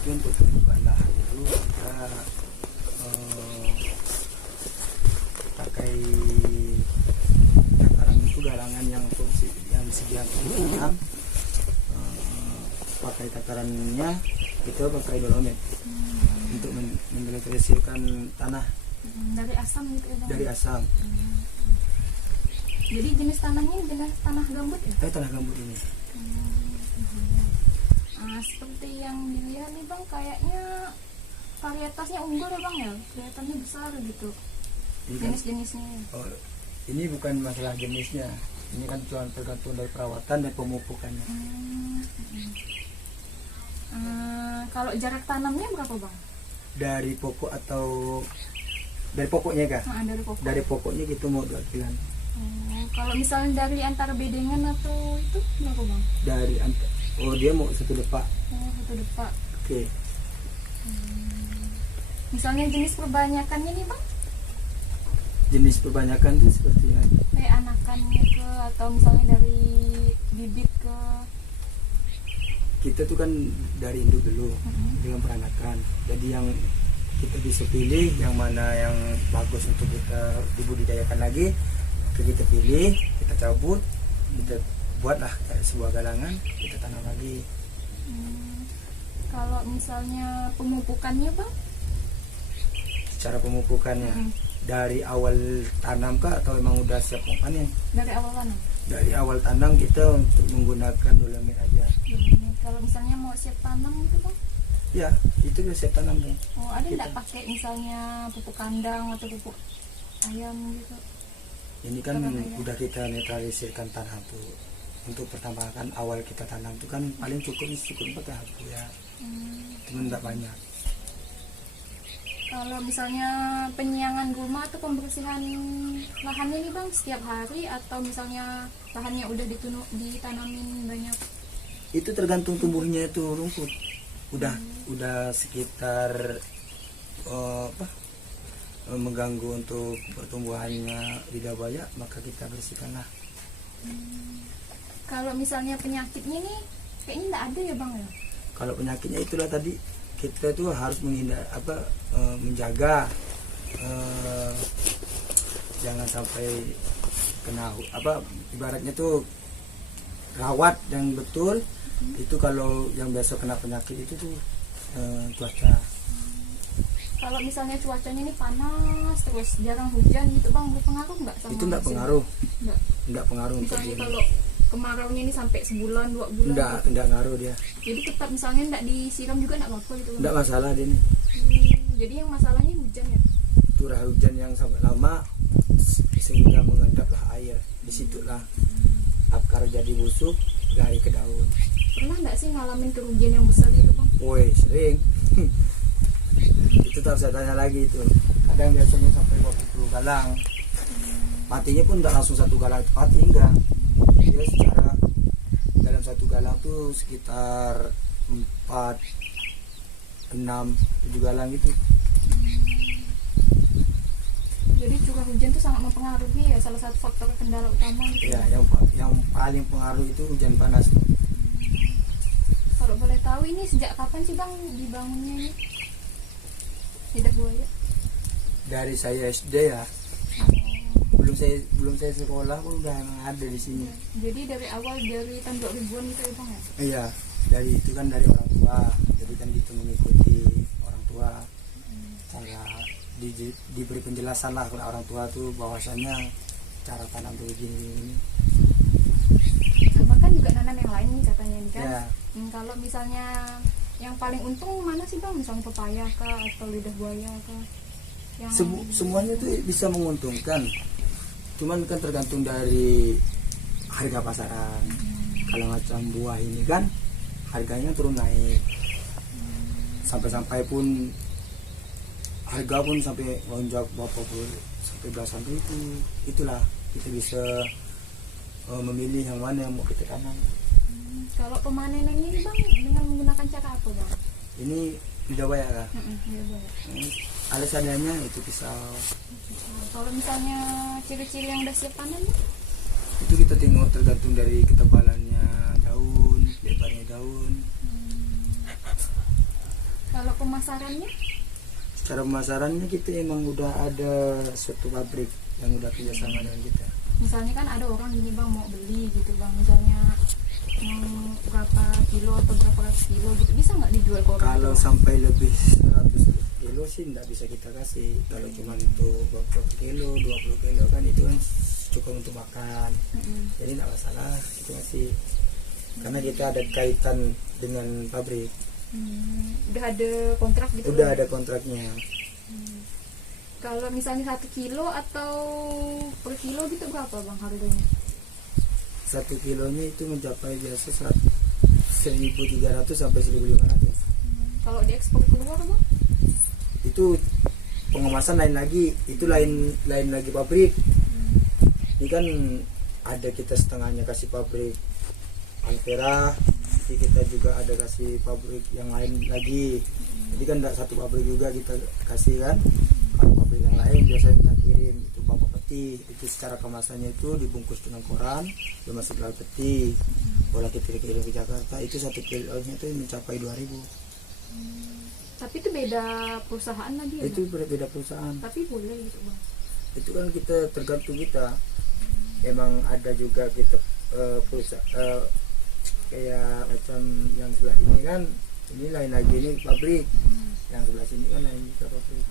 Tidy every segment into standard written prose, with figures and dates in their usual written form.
itu untuk pembukaan lahan dulu kita pakai takaran itu galangan yang disediakan tanam, pakai takarannya kita pakai dolomit untuk mendeteksikan tanah dari asam gitu ya Bang? dari asam. Jadi jenis tanahnya jenis tanah gambut ya? Tanah gambut ini. Seperti yang dilihat nih Bang, kayaknya varietasnya unggul ya Bang ya? Kelihatannya besar gitu jenis-jenisnya. Oh, ini bukan masalah jenisnya, ini kan cuma tergantung dari perawatan dan pemupukannya. Kalau jarak tanamnya berapa Bang? Dari pokok atau dari pokoknya kah? Dari pokok. Dari pokoknya kita mau 2 kiloan. Kalau misalnya dari antara bedengan atau itu berapa Bang? Dia mau 1 depak. 1 depak. Oke. Misalnya jenis perbanyakannya nih Bang? Jenis perbanyakan itu seperti apa? Kayak anakannya ke atau misalnya dari bibit ke? Kita tuh kan dari induk dulu dengan peranakan. Jadi yang kita bisa pilih yang mana yang bagus untuk kita dibudidayakan lagi, kita pilih, kita cabut, kita buatlah kayak sebuah galangan, kita tanam lagi. Kalau misalnya pemupukannya Bang? Cara pemupukannya dari awal tanam kah atau emang udah siap mau panen? Dari awal tanam? Dari awal tanam kita untuk menggunakan dolomit aja. Kalau misalnya mau siap tanam gitu Bang? Ya, itu udah siap tanam dong. Ada nggak pakai misalnya pupuk kandang atau pupuk ayam gitu? Ini kan udah kita netralisirkan tanah tuh. Untuk pertambahan awal kita tanam itu kan paling cukup pakai hapu ya. Cuman tidak banyak. Kalau misalnya penyiangan gulma atau pembersihan lahannya nih Bang setiap hari atau misalnya lahannya udah ditanamin banyak? Itu tergantung tumbuhnya itu rumput. Udah sekitar mengganggu untuk pertumbuhannya lidah buaya, maka kita bersihkanlah. Kalau misalnya penyakitnya nih kayaknya nggak ada ya Bang ya? Kalau penyakitnya itulah tadi kita tuh harus menjaga jangan sampai kena ibaratnya tuh rawat yang betul. Itu kalau yang biasa kena penyakit itu tuh cuaca. Kalau misalnya cuacanya ini panas terus jarang hujan gitu Bang, berpengaruh nggak sama? Itu nggak pengaruh. Nggak pengaruh untuk misalnya dia. kalau kemaraunya ini sampai sebulan 2 bulan Nggak ngaruh dia. jadi tetap misalnya nggak disiram juga nggak apa-apa gitu Bang? Nggak masalah dia nih. Jadi yang masalahnya hujan ya? Curah hujan yang sampai lama sehingga mengendaplah air, disitulah akar jadi busuk, lari ke daun. Pernah nggak sih ngalamin kerugian yang besar gitu Bang? Woi, sering. Itu tak saya tanya lagi itu. Kadang biasanya sampai 20 galang. Matinya pun nggak langsung 1 galang mati, enggak. Dia secara dalam 1 galang tuh sekitar 4, 6, 7 galang gitu. Jadi curah hujan tuh sangat mempengaruhi ya, salah satu faktor kendala utama gitu. Ya, yang paling pengaruh itu hujan panas. Kalau boleh tahu ini sejak kapan sih Bang dibangunnya ini lidah buaya? Dari saya SD ya. Belum saya sekolah pun udah emang ada di sini. Jadi dari awal dari tahun 2000-an gitu ya Bang ya? Iya, dari itu kan dari orang tua. Jadi kan gitu mengikuti orang tua. Cara diberi penjelasan lah oleh orang tua tuh bahwasannya cara tanam tuh begini. Sama kan juga nanam yang lain nih katanya nih kan. Ya. Kalau misalnya yang paling untung mana sih Bang? Misalnya pepaya kah atau lidah buaya kah? Semuanya tuh bisa menguntungkan. Cuman kan tergantung dari harga pasaran. Kalau macam buah ini kan harganya turun naik. Sampai pun harga pun sampai lonjak berapa puluh sampai belasan ribu. Itulah kita bisa memilih yang mana yang mau kita tanam. Kalau pemanenannya ini Bang dengan menggunakan cara apa Bang? Ini lidah buaya kan? Lidah buaya. Alas adanya itu pisau. Kalau misalnya ciri-ciri yang udah siap panen, Itu kita tengok tergantung dari ketebalannya daun, lebarnya daun. Kalau pemasarannya? Secara pemasarannya kita emang udah ada suatu pabrik yang udah kerjasama dengan kita. Misalnya kan ada orang gini bang mau beli gitu bang, misalnya mau berapa kilo atau berapa ratus kilo gitu, bisa nggak dijual ke orang Kalau tua? sampai lebih 100 kilo sih nggak bisa kita kasih. Kalau cuma untuk 20 kilo, 20 kilo kan itu kan cukup untuk makan. Jadi nggak masalah itu masih, karena kita ada kaitan dengan pabrik. Udah ada kontrak gitu? Udah Bang? ada kontraknya. Kalau misalnya 1 kilo atau per kilo gitu berapa bang harganya? 1 kilonya itu mencapai biasa 1.300 sampai 1.500. Kalau diekspor keluar bang? Itu pengemasan lain lagi, itu lain lagi pabrik. Ini kan ada kita setengahnya kasih pabrik Alvera, nanti kita juga ada kasih pabrik yang lain lagi. Jadi kan tidak satu pabrik juga kita kasih kan. Kalau pabrik yang lain biasanya kita kirim itu bapak peti, itu secara kemasannya itu dibungkus dengan koran, dimasuk dalam peti. Boleh kita kirim ke Jakarta, itu 1 kilonya itu mencapai 2.000. Tapi itu beda perusahaan lagi ya? Itu Bang? berbeda perusahaan. Tapi boleh gitu bang? Itu kan kita tergantung kita. Emang ada juga kita perusahaan kayak macam yang sebelah ini kan, ini lain lagi, ini pabrik. Yang sebelah sini kan lain juga pabrik.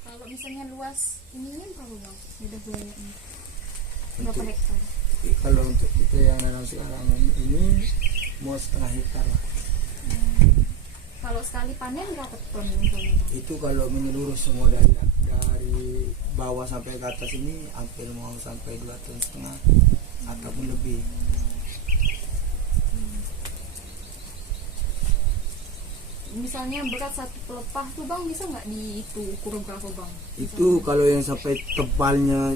Kalau misalnya luas ininya berapa bang? Beda buayanya? Berapa Untuk, hektar? kalau untuk kita yang nanam sekarang ini mau 1,5 hektar lah. Kalau sekali panen berapa ton misalnya bang? Itu kalau menyeluruh semua dari bawah sampai ke atas ini hampir mau sampai 2,5 ton ataupun lebih. Misalnya berat 1 pelepah tuh bang, bisa nggak di itu ukur berapa bang? Itu kalau yang sampai tebalnya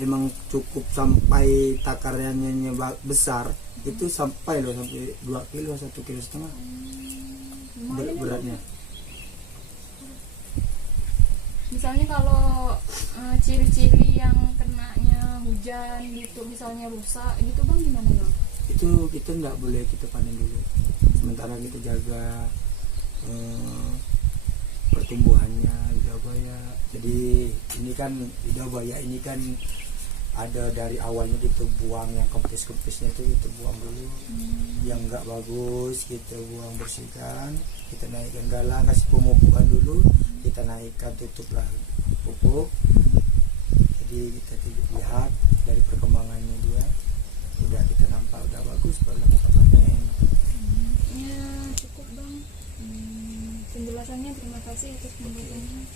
emang cukup sampai takarannya besar, itu sampai loh sampai 2 kilo, 1,5 kilo Lumayan ya, beratnya. Bang. Misalnya kalau ciri-ciri yang kenanya hujan gitu, misalnya rusak gitu bang, gimana bang? Itu kita nggak boleh kita panen dulu, sementara kita jaga pertumbuhannya lidah buaya. Jadi ini kan lidah buaya ini kan ada dari awalnya kita buang yang kempis-kempisnya itu kita buang dulu, yang nggak bagus kita buang, bersihkan, kita naikkan galang, kasih pemupukan dulu, kita naikkan, tutuplah pupuk. Jadi kita lihat dari perkembangannya dia, udah kita nampak udah bagus baru kita panen. Ya cukup bang. Penjelasannya terima kasih atas penjelasannya.